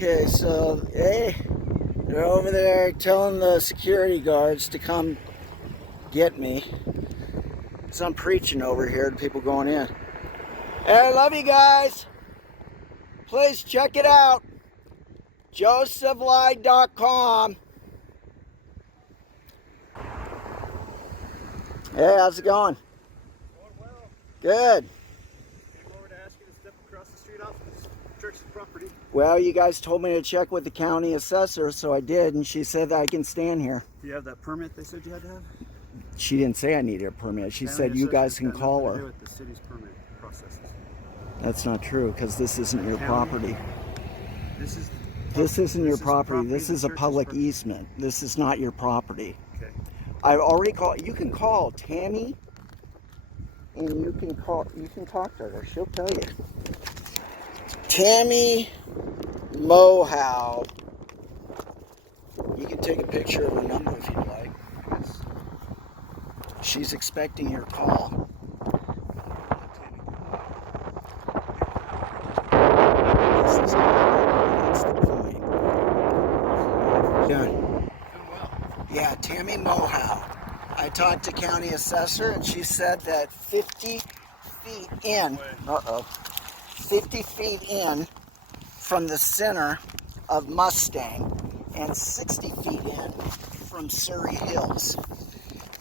Okay, so, hey, they're over there telling the security guards to come get me. So I'm preaching over here to people going in. Hey, I love you guys. Please check it out. joesivulka.com. Hey, how's it going? Going well. Good. Came over to ask you to step across the street off this church's property. Well, you guys told me to check with the county assessor, so I did, and she said that I can stand here. Do you have that permit they said you had to have? She didn't say I needed a permit. She said you guys can call her. With the city's permit processes. That's not true, because this isn't your property. This isn't your property. This is a public easement. This is not your property. Okay. I've already called. You can call Tammy, and you can talk to her. She'll tell you. Tammy Mohow. You can take a picture of her number if you'd like. She's expecting your call. That's the point. Done. Yeah, Tammy Mohow. I talked to county assessor, and she said that 50 feet in, 50 feet in from the center of Mustang and 60 feet in from Surrey Hills.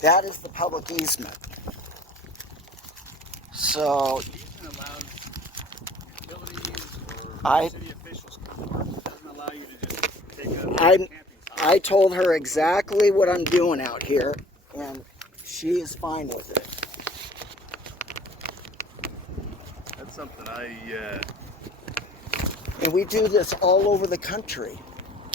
That is the public easement. So, Easement allows utilities or city officials to come forward. It doesn't allow you to just take a camping site. I told her exactly what I'm doing out here, and she is fine with it. That's something And we do this all over the country.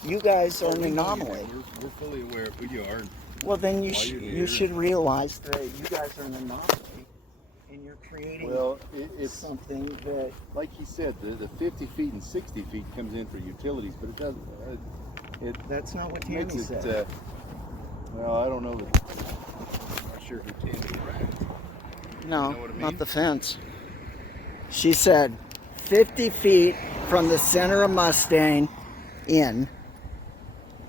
You guys are an anomaly. We're fully aware of who you are. Well, then you should realize that you guys are an anomaly, and you're creating it's something that, like he said, the 50 feet and 60 feet comes in for utilities, but it doesn't. That's not what Tammy makes it. said. Well, I don't know. I'm not sure who Tammy is. No, You know what I mean? not the fence. She said 50 feet from the center of Mustang in,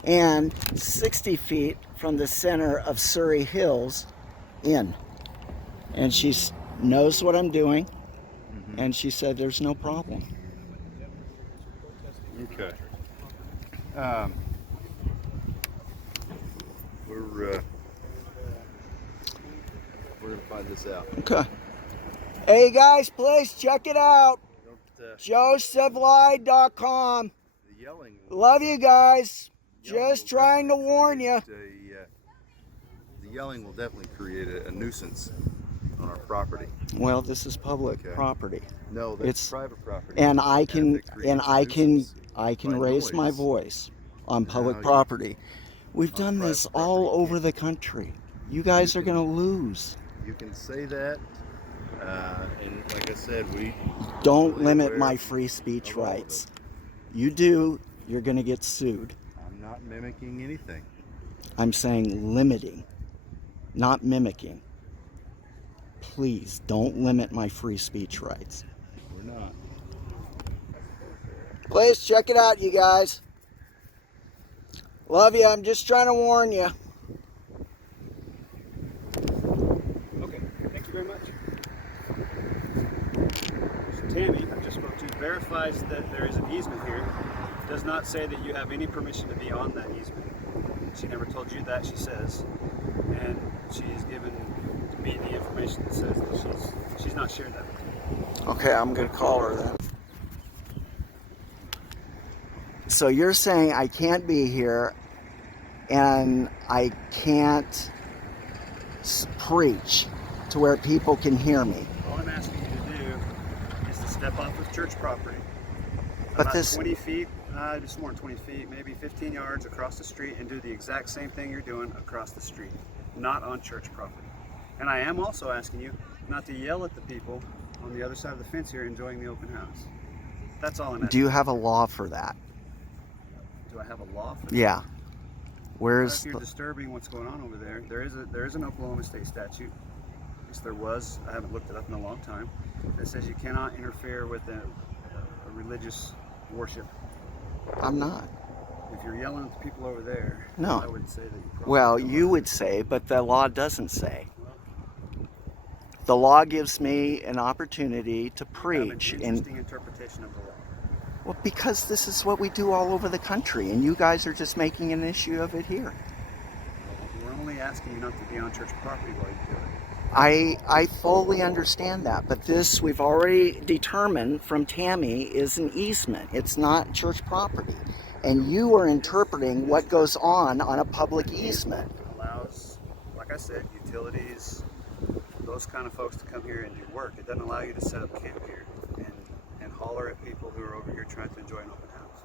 and 60 feet from the center of Surrey Hills in. And she knows what I'm doing, and she said there's no problem. Okay. We're gonna find this out. Okay. Hey guys, please check it out. joesivulka.com. The yelling. Love you guys. Just trying to warn you. The yelling will definitely create a nuisance on our property. Well, this is public property. No, that's private property. And I can By raise my noise. voice on public property. We've done this all over the country. You guys are going to lose. You can say that, and like I said, we don't limit my free speech rights. You do, you're going to get sued. I'm not mimicking anything. I'm saying limiting, not mimicking. Please don't limit my free speech rights. We're not. Please check it out, you guys. Love you. I'm just trying to warn you. Okay, thank you very much. So Tammy, I just spoke to, verifies that there is an easement here. Does not say that you have any permission to be on that easement. She never told you that, she says. And she's given me the information that says that she's not shared that with you. Okay, I'm going to call her then. So you're saying I can't be here and I can't preach to where people can hear me. All I'm asking you to do is to step off of church property. But about this 20 feet, just more than 20 feet, maybe 15 yards across the street, and do the exact same thing you're doing across the street, not on church property. And I am also asking you not to yell at the people on the other side of the fence here enjoying the open house. That's all I'm asking. Do you have a law for that? Do I have a law for that? Yeah. Where's if you're disturbing what's going on over there, there is an Oklahoma state statute. At least there was. I haven't looked it up in a long time. That says you cannot interfere with a religious worship. I'm not. If you're yelling at the people over there, No. I would say that you probably Well, don't you want would say, but the law doesn't say. Well, The law gives me an opportunity to you have an preach. interesting interpretation of the law. Well, because this is what we do all over the country, and you guys are just making an issue of it here. We're only asking you not to be on church property while you do it. I fully understand that, but this we've already determined from Tammy is an easement. It's not church property. And you are interpreting what goes on a public easement. Allows, like I said, utilities, those kind of folks to come here and do work. It doesn't allow you to set up camp here and holler at people who are over here trying to enjoy an open house.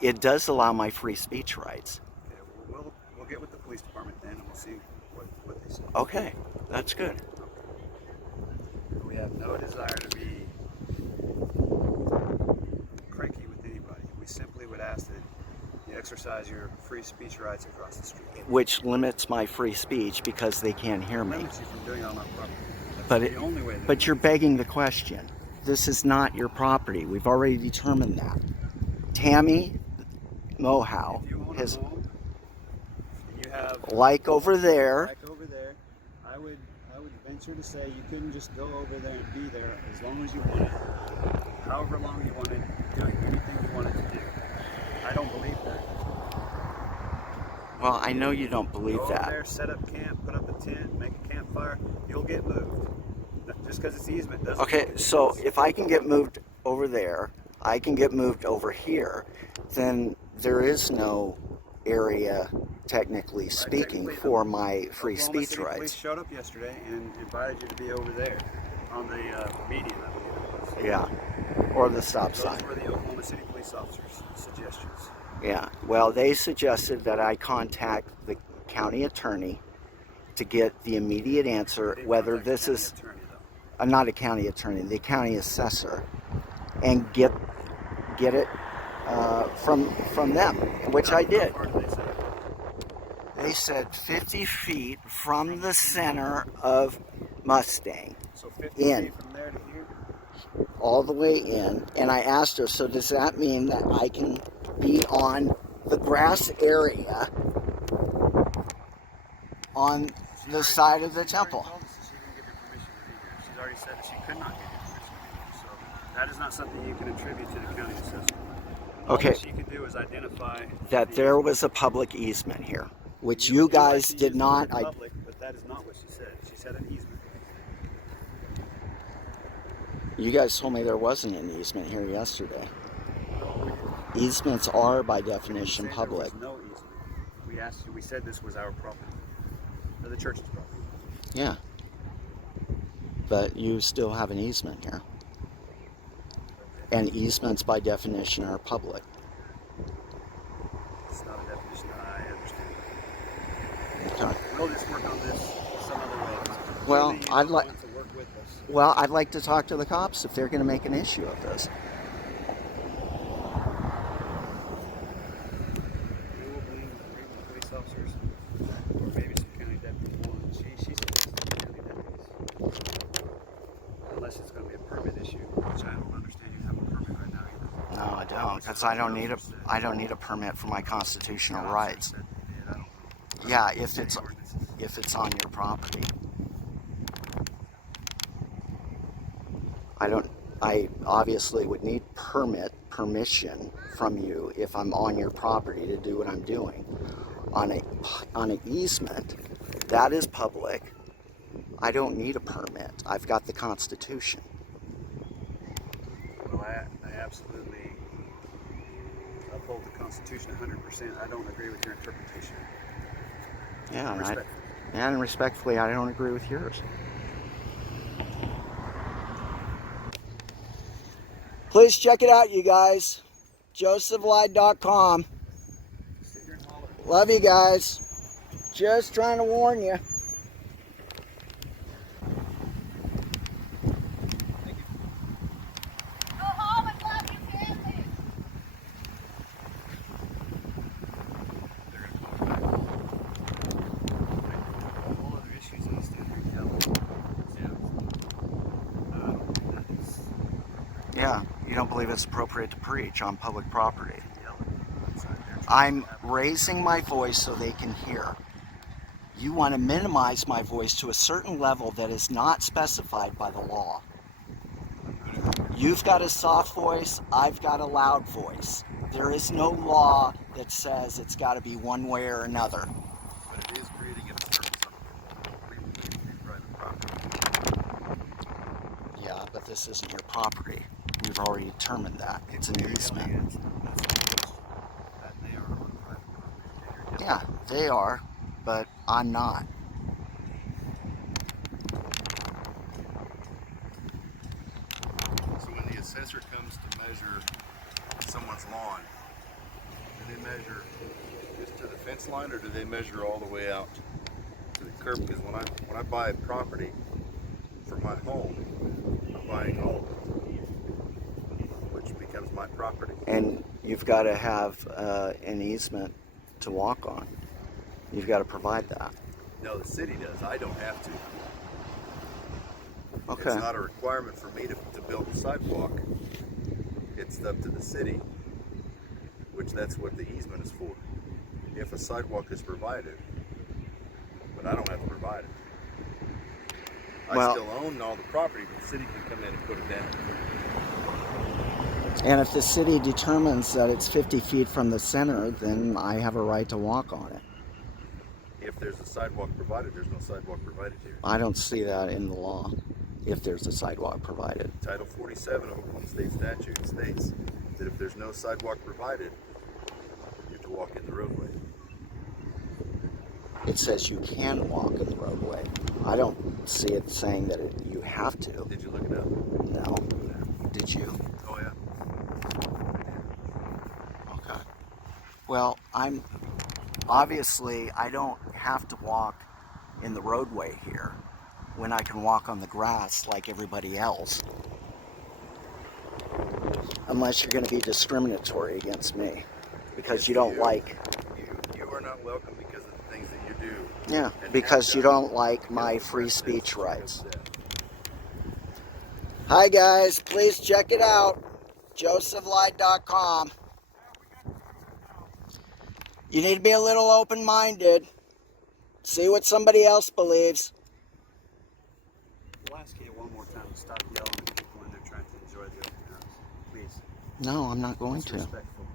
It does allow my free speech rights. Okay, well, we'll get with the police department then and we'll see what they say. Okay, that's good. We have no desire to be cranky with anybody. We simply would ask that you exercise your free speech rights across the street. Which limits my free speech because they can't hear me. Limits you from doing it on our property. That's But the only way. but you're begging the question. This is not your property. We've already determined that. Tammy Mohow If you own a has, home, and you have like over there, like over there, I would venture to say you couldn't just go over there and be there as long as you wanted, however long you wanted, doing anything you wanted to do. I don't believe that. well, I know you don't believe Go over that. there, set up camp, put up a tent, make a campfire, you'll get moved. Just because it's easement doesn't Okay, mean so it's- if I can get moved over there, I can get moved over here, then there is no area, technically speaking, technically, for my free Oklahoma speech City Police rights. showed up yesterday and invited you to be over there on the median, I believe it was. Yeah, or the stop Those sign. were the Oklahoma City police officers' suggestions. Yeah, well, they suggested that I contact the county attorney to get the immediate answer They whether contacted this the is, county attorney, though. not a county attorney, the county assessor, and get it from them, which I did. How far did they say? They said 50 feet from the center of Mustang, So 50 in. feet from there to here? all the way in, and I asked her, so does that mean that I can be on the grass area on the side of the temple? She's already said that she could not give you permission to be here. So that is not something you can attribute to the county assessor. All Okay. that she can do is identify That there was a public easement here, which you guys did not. Public, but that is not what she said. She said an easement. You guys told me there wasn't an easement here yesterday. Easements are by definition There public. was no easement. We asked you. We said this was our property, or the church's property. Yeah. But you still have an easement here. And easements by definition are public. It's not a definition that I understand. Okay. We'll just work on this some other way. Well, Clearly, you I'd don't like- want to work with us. Well, I'd like to talk to the cops if they're going to make an issue of this. We will bring the police officers, or maybe some county deputies. One, she suggested county deputies. Unless it's going to be a permit issue, which I don't understand. You have a permit right now either. No, I don't, because I don't need a permit for my constitutional The officer rights. said they did. I don't know. Yeah, if it's Ordinances. on your property. I obviously would need permission from you if I'm on your property to do what I'm doing. On an easement, that is public. I don't need a permit. I've got the Constitution. Well, I absolutely uphold the Constitution 100%. I don't agree with your interpretation. Yeah, Respectfully. and respectfully, I don't agree with yours. Please check it out, you guys. josephlied.com. Sit here and holler. Love you guys. Just trying to warn you. Go home and love your family. All other issues that I stand here and tell them. Yeah. I don't think that is Yeah, you don't believe it's appropriate to preach on public property. Yell outside there. I'm raising my voice so they can hear. You want to minimize my voice to a certain level that is not specified by the law. You've got a soft voice, I've got a loud voice. There is no law that says it's got to be one way or another. But it is creating a disturbance on private property. Yeah, but this isn't your property. We've already determined that. It's an easement. That they are on private property. Yeah, they are, but I'm not. So when the assessor comes to measure someone's lawn, do they measure just to the fence line, or do they measure all the way out to the curb? Because when I buy a property for my home, I'm buying all of it, which becomes my property. And you've got to have an easement to walk on. You've got to provide that. No, the city does. I don't have to. Okay. It's not a requirement for me to build a sidewalk. It's up to the city, which that's what the easement is for. If a sidewalk is provided, but I don't have to provide it. Well, I still own all the property, but the city can come in and put it down. and if the city determines that it's 50 feet from the center, then I have a right to walk on it. If there's a sidewalk provided, there's no sidewalk provided here. I don't see that in the law, if there's a sidewalk provided. Title 47 of Oklahoma State statute states that if there's no sidewalk provided, you have to walk in the roadway. It says you can walk in the roadway. I don't see it saying that you have to. Did you look it up? No. Did you? Oh yeah. Okay. Well, obviously I don't have to walk in the roadway here when I can walk on the grass like everybody else. Unless you're going to be discriminatory against me because you don't like. You are not welcome because of the things that you do. Yeah, because you don't like my free speech rights. Hi guys, please check it out. josephlight.com. You need to be a little open-minded. See what somebody else believes. We'll ask you one more time to stop yelling at people when they're trying to enjoy the open house. Please. No, I'm not going It's to. respectful.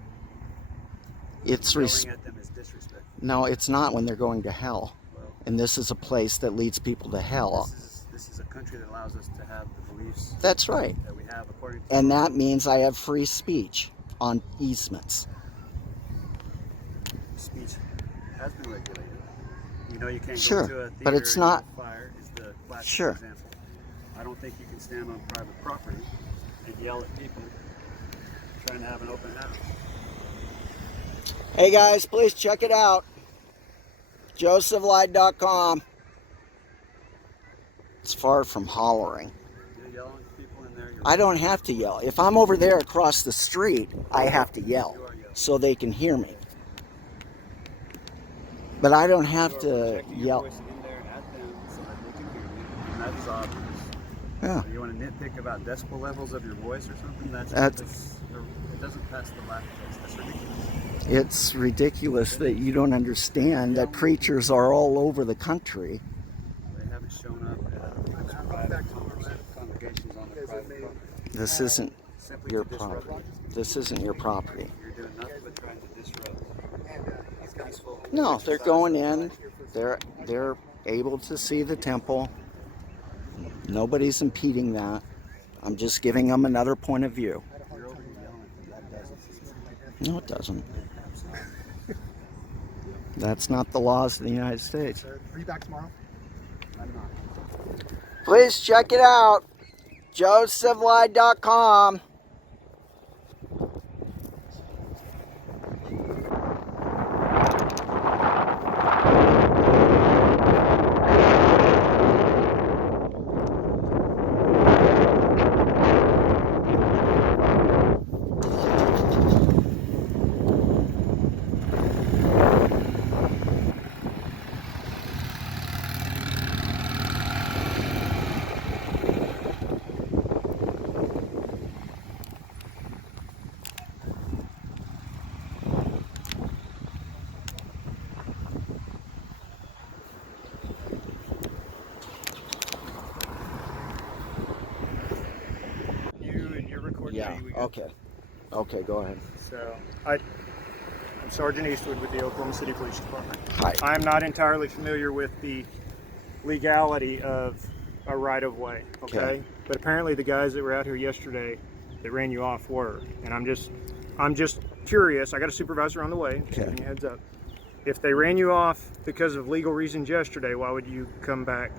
It's Yelling at them is disrespectful. No, it's not when they're going to hell. Well, And this is a place that leads people to hell. this is a country that allows us to have the beliefs That's right. that we have according to And that means I have free speech on easements. speech has been regulated. You know you can't Sure, go to a theater but it's and not- get fire is the classic Sure. example. I don't think you can stand on private property and yell at people trying to have an open house. Hey guys, please check it out. josephlight.com. It's far from hollering. You're yelling at people in there. I don't have to yell. If I'm over there across the street, I have to yell so they can hear me. But I don't have to yell. Voice in there at them so that they can hear you, and that is obvious. Yeah. You want to nitpick about decibel levels of your voice or something? It doesn't pass the lack test. That's ridiculous. It's ridiculous that you don't understand that preachers are all over the country. They haven't shown up at private congregations on their private property. This isn't Simply your to disrupt. property. This isn't your property. You're doing nothing but trying to disrupt. It's peaceful. No, they're going in. They're able to see the temple. Nobody's impeding that. I'm just giving them another point of view. You're over here yelling. That doesn't. No, it doesn't. That's not the laws of the United States. Are you back tomorrow? I'm not. Please check it out. josephlight.com. go. Okay, go ahead. So, I'm Sergeant Eastwood with the Oklahoma City Police Department. Hi. I'm not entirely familiar with the legality of a right-of-way, okay? But apparently the guys that were out here yesterday that ran you off were. And I'm just curious. I got a supervisor on the way, giving you a heads up. If they ran you off because of legal reasons yesterday, why would you come back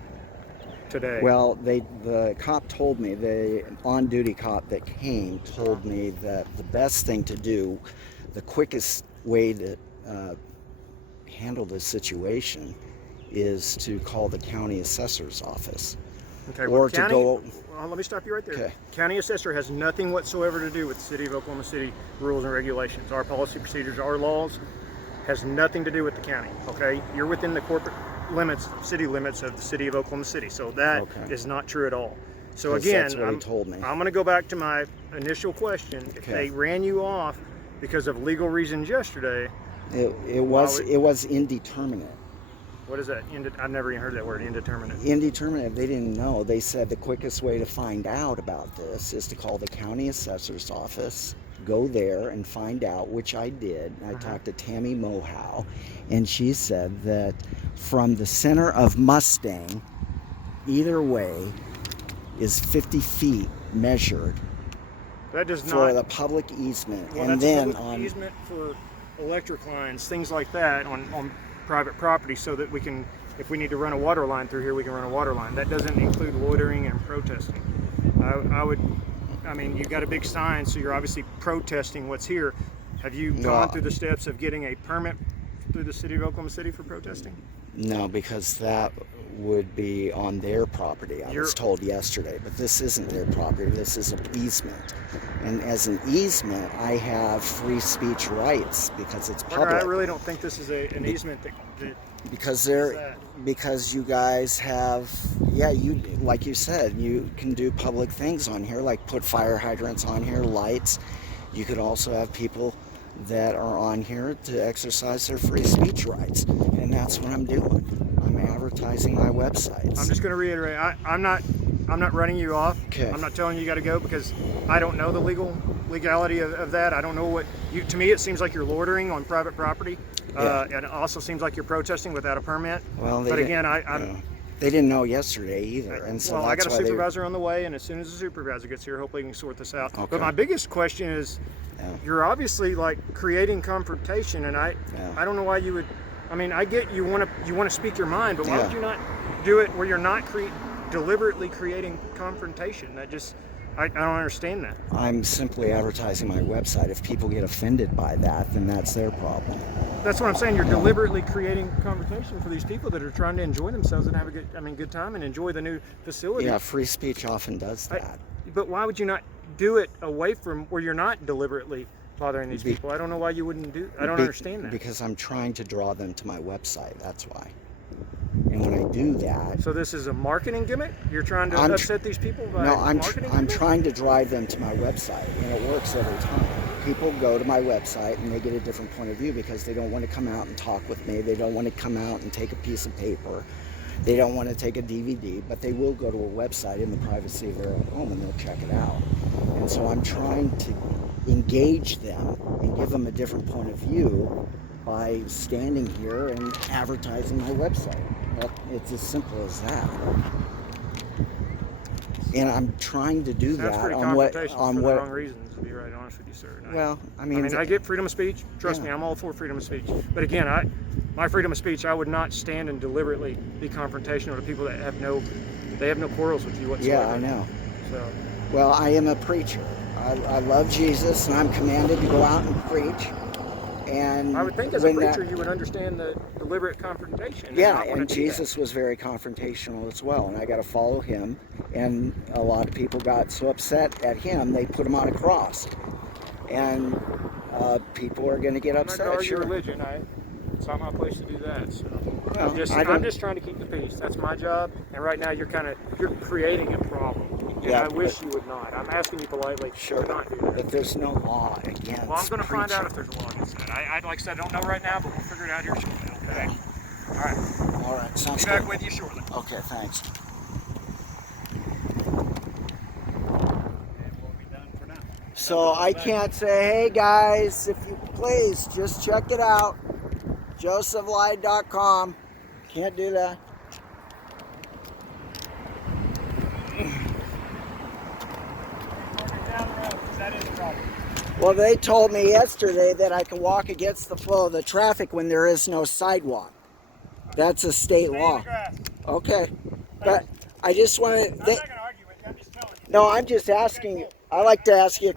today? Well, the cop told me, the on-duty cop that came told me that the best thing to do, the quickest way to handle this situation is to call the county assessor's office. Okay, Or to go... Well, let me stop you right there. Okay. County assessor has nothing whatsoever to do with the City of Oklahoma City rules and regulations. Our policy, procedures, our laws has nothing to do with the county, okay? You're within the corporate limits, city limits of the City of Oklahoma City, so that is not true at all. So 'Cause again, that's what he told me. I'm going to go back to my initial question. If they ran you off because of legal reasons yesterday, It was indeterminate. what is that? I've never even heard that word, indeterminate. Indeterminate, they didn't know. They said the quickest way to find out about this is to call the county assessor's office, go there and find out, which I did. I talked to Tammy Mohow, and she said that from the center of Mustang, either way, is 50 feet measured That does for not. the public easement. Well, and that's then public on easement for electric lines, things like that on private property, so that we can, if we need to run a water line through here, we can run a water line. That doesn't include loitering and protesting. I mean, you've got a big sign, so you're obviously protesting what's here. Have you gone through the steps of getting a permit through the City of Oklahoma City for protesting? No, because that would be on their property, I was told yesterday. But this isn't their property, this is an easement. And as an easement, I have free speech rights because it's public. I really don't think this is an easement that because you guys have, you, like you said, you can do public things on here, like put fire hydrants on here, lights. You could also have people that are on here to exercise their free speech rights, and that's what I'm doing. I'm advertising my websites. I'm just going to reiterate, I'm not running you off. Okay. I'm not telling you got to go because I don't know the legality of that. I don't know what to me it seems like you're loitering on private property. And it also seems like you're protesting without a permit. Well, but again, they didn't know yesterday either, and so I got a that's why supervisor on the way, and as soon as the supervisor gets here, hopefully we can sort this out. Okay. But my biggest question is, you're obviously like creating confrontation, and I don't know why you would. I mean, I get you want to speak your mind, but why would you not do it where you're not deliberately creating confrontation? I don't understand that. I'm simply advertising my website. If people get offended by that, then that's their problem. That's what I'm saying. You're deliberately creating confrontation for these people that are trying to enjoy themselves and have a good time and enjoy the new facility. Yeah, free speech often does that. But why would you not do it away from where you're not deliberately bothering these people? I don't know why you wouldn't do. I don't understand that. Because I'm trying to draw them to my website. That's why. And when I do that, so this is a marketing gimmick. You're trying to upset these people by marketing. I'm trying to drive them to my website, and it works every time. People go to my website and they get a different point of view because they don't want to come out and talk with me. They don't want to come out and take a piece of paper. They don't want to take a DVD, but they will go to a website in the privacy of their own home and they'll check it out. And so I'm trying to engage them and give them a different point of view by standing here and advertising my website. It's as simple as that. And I'm trying to do that on the wrong reasons, to be right honest with you, sir. Well, I mean, I get freedom of speech. Trust me, I'm all for freedom of speech. But again, my freedom of speech, I would not stand and deliberately be confrontational to people that have no quarrels with you whatsoever. Yeah, I know. So, well, I am a preacher. I love Jesus, and I'm commanded to go out and preach. And I would think as a preacher you would understand the deliberate confrontation. Yeah, and Jesus was very confrontational as well, and I got to follow him. And a lot of people got so upset at him, they put him on a cross. And people are going to get upset. I'm not going to argue religion. It's not my place to do that. So well, I'm just trying to keep the peace. That's my job. And right now you're creating a problem. And I wish you would not. I'm asking you politely to not do that. But there's no law against Well, I'm going to find out if there's a law against that. Like I said, I don't know right now, but we'll figure it out here shortly. Okay. All right. All right. Sounds good. I'll be back with you shortly. Okay. Thanks. And we'll be done for now. So I can't say, hey guys, if you please, just check it out. josephlied.com. Can't do that. Well, they told me yesterday that I can walk against the flow of the traffic when there is no sidewalk. That's a state law. Okay. But I just want to... I'm not going to argue with you. I'm just telling you. No, I'm just asking. I like to ask you.